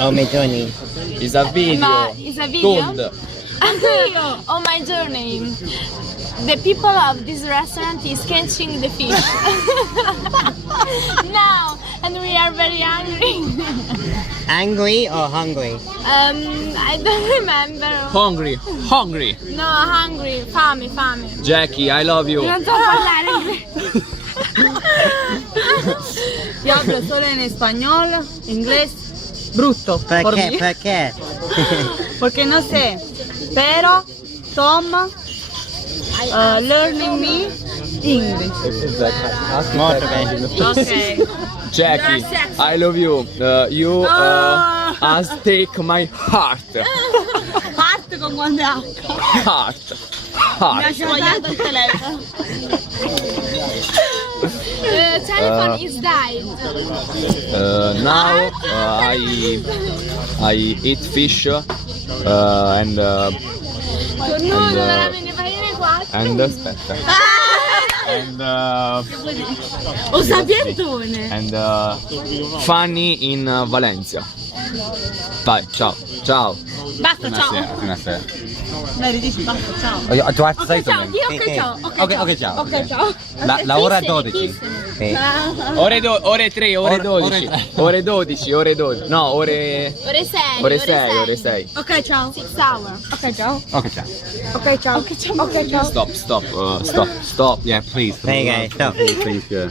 Oh, my journey. It's a video. Ma is a video? Good. On my journey, the people of this restaurant is catching the fish now, and we are very hungry. Angry or hungry? I don't remember. Hungry. Hungry. No, hungry, fame, fame. Jackie, I love you. Non so parlare. Yo hablo solo en español, inglés, bruto. ¿Por por qué? mí. ¿Por qué? Porque no sé. Pero Tom learning me English. Molto bene. Okay. Jackie, I love you. You has take my heart. Parte con quante H. Heart. Mi ha Heart. sbagliato il telefono. The telephone is died. Now I eat fish and Cornuto, veramente, fai vedere qua. aspetta. O sapientone. And funny in Valencia. Vai, ciao. Ciao. Basta, ciao. Buonasera. Mary, dici basta, ciao. Do I have to say Ok, ciao, something? io ok, ciao. Ok, ciao. Ok, ciao. La ora è 12. Sì. Ore 3, ore 12. Ore 12, ore 12. No, ore Ore 6. ore 6, ore 6. Ok, ciao. 6 hour. Ok, ciao. Ok, ciao. Ok, ciao. Ok, ciao. Stop. Yeah, please. Hey guys, stop. Please, yeah.